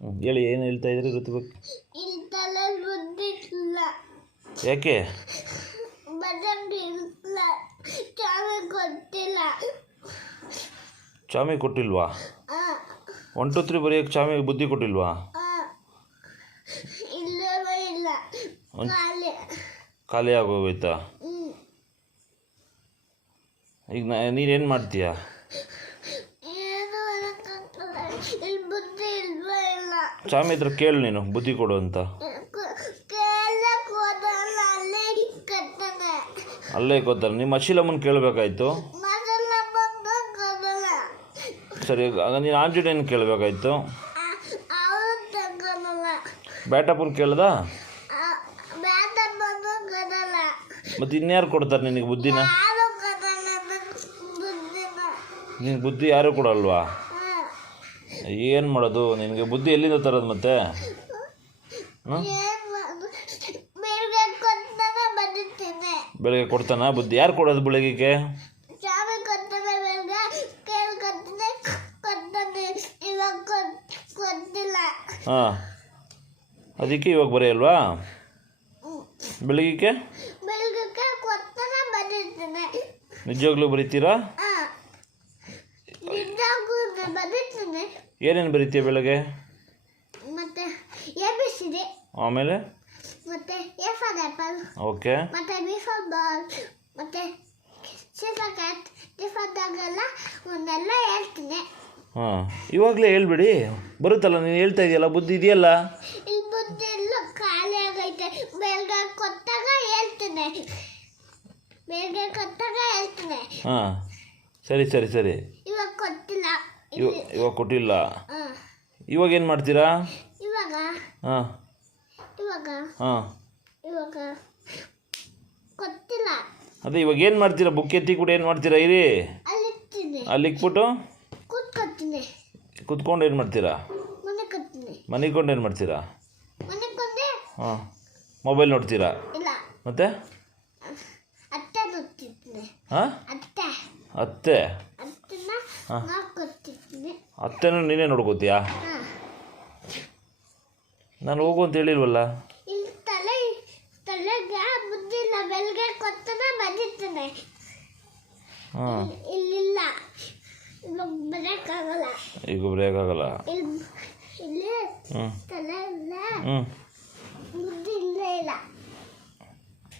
ಹೇಳಿ ಏನು ಹೇಳ್ತಾ ಇದ್ರಿ ಇಲ್ಲಿ ಇಲ್ಲ. ಯಾಕೆ? ಇಲ್ಲ. ಚಾವೆ ಗೊತ್ತಿಲ್ಲ ಚಾಮಿ ಕೊಟ್ಟಿಲ್ವಾ? ಆ, ಒನ್ ಟು ತ್ರೀ ಬರೆಯೋಕ್ಕೆ ಚಾಮಿ ಬುದ್ಧಿ ಕೊಟ್ಟಿಲ್ವಾ? ಆ. ಇಲ್ಲವೇ ಇಲ್ಲ. ಒಂದ್- ಖಾಲಿ. ಖಾಲಿ ಆಗೋಗೋಯ್ತಾ ಹ್ಮ್. ಈಗ ನಾ ನೀನೇನು ಮಾಡ್ತೀಯಾ? ಚಾಮಿ ಹತ್ರ ಕೇಳು ನೀನು ಬುದ್ಧಿ ಕೊಡು ಅಂತ. ಅಲ್ಲೇ ಗೊತ್ತಲ್ಲ ನಿಮ್ಮ ಅಶೀಲಮ್ಮನ ಕೇಳಬೇಕಾಯ್ತು? ಸರಿ ಆಗ ನೀನು ಆಂಜನೇಯನ ಕೇಳಬೇಕಾಯ್ತು? ಬ್ಯಾಟಪ್ಪನ ಕೇಳ್ದ? ಮತ್ತೆ ಇನ್ಯಾರು ಕೊಡ್ತಾರೆ ನಿನಗೆ ಬುದ್ಧಿನ? ನಿನ್ ನಿನಗೆ ಬುದ್ಧಿ ಯಾರು ಕೊಡಲ್ವಾ. ಏನು ಮಾಡೋದು? ನಿನಗೆ ಬುದ್ಧಿ ಎಲ್ಲಿಂದ ತರೋದು ಮತ್ತೆ? ಬೆಳಗ್ಗೆ ಕೊಡ್ತಾನ ಬುದ್ಧಿ ಯಾರು ಕೊಡೋದು ಬೆಳಗ್ಗೆ ಹಾಂ. ಅದಕ್ಕೆ ಇವಾಗ ಬರೆಯಲ್ವಾ? ಬೆಳಗ್ಗೆ ಬೆಳ್ಗೆ ಕೊಡ್ತಾನೆ ಬದುಕ್ತೀನಿ ನಿಜವಾಗ್ಲೂ ಬರೀತೀರಾ? ಏನೇನು ಬರೀತೀಯ ಬೆಳಗ್ಗೆ? ಮತ್ತೆ ಎ ಬಿ ಸಿ ಡಿ ಆಮೇಲೆ? ಮತ್ತೆ ಎ ಫಾರ್ ಆ್ಯಪಲ್ ಓಕೆ. ಮತ್ತೆ ಬಿ ಫಾರ್ ಬಾಲ್ ಮತ್ತೆ C for cat D for dog ಎಲ್ಲ ಒಂದೆಲ್ಲ ಹೇಳ್ತೀನಿ. ಹಾಂ ಇವಾಗಲೇ ಹೇಳ್ಬಿಡಿ. ಬರುತ್ತಲ್ಲ ನೀನು ಹೇಳ್ತಾ ಇದೆಯಲ್ಲ ಬುದ್ಧಿ ಇದೆಯಲ್ಲ? ಇಲ್ಲಿ ಬುದ್ಧಿ ಎಲ್ಲ ಖಾಲಿ ಆಗೈತೆ. ಬೆಳಗ್ಗೆ ಕೊಟ್ಟಾಗ ಹೇಳ್ತೀನಿ. ಬೆಳಗ್ಗೆ ಕೊಟ್ಟಾಗ ಹೇಳ್ತೀನಿ. ಹಾಂ ಸರಿ ಸರಿ ಸರಿ. ಇವ ಇವಾಗ ಕೊಟ್ಟಿಲ್ಲ. ಇವಾಗ ಏನು ಮಾಡ್ತೀರಾ? ಇವಾಗ? ಹಾಂ. ಇವಾಗ? ಹಾಂ. ಇವಾಗ? ಕೊಟ್ಟಿಲ್ಲ ಅದೇ ಇವಾಗ ಏನು ಮಾಡ್ತೀರಾ? ಬುಕ್ ಎತ್ತಿ ಕೂಡ ಏನು ಮಾಡ್ತೀರಾ? ಇರಿ. ಅಲ್ಲಿಕ್ಬಿಟ್ಟು ಅಲ್ಲಿ ಇಕ್ಬಿಟ್ಟು. ಕೂತ್ಕೊತೀನಿ. ಕುತ್ಕೊಂಡು ಏನು ಮಾಡ್ತೀರಾ? ಕೊಡ್ತೀನಿ ಮನಿಕೊಂಡು ಏನು ಮಾಡ್ತೀರಾ? ಕೊಂಡೆ? ಹಾಂ. ಮೊಬೈಲ್ ನೋಡ್ತೀರಾ? ಇಲ್ಲ. ಮತ್ತೆ? ಅತ್ತೆ ಹಾಂ? ಅತ್ತೆ. ಅತ್ತೆ. ಅತ್ತೆನೂ ನೀನೇ ನೋಡ್ಕೋತೀಯಾ? ನಾನು ಹೋಗು ಅಂತ ಹೇಳಿಲ್ವಲ್ಲ? ಇಲ್ಲಿ ತಲೆ ತಲೆಗೆ ಬುದ್ಧಿ ಇಲ್ಲ ಬೆಳಗ್ಗೆ ಕೊತ್ತನ ಬಂದಿರ್ತಾನೆ ಹಾಂ. ಇಲ್ಲಿಲ್ಲ. ಇವಾಗ ಬರೋಕ್ಕಾಗಲ್ಲ ಈಗ ಬರೆಯೋಕ್ಕಾಗಲ್ಲ ಇಲ್ಲಿ ತಲೆ ಇಲ್ಲ. ಹ್ಞೂ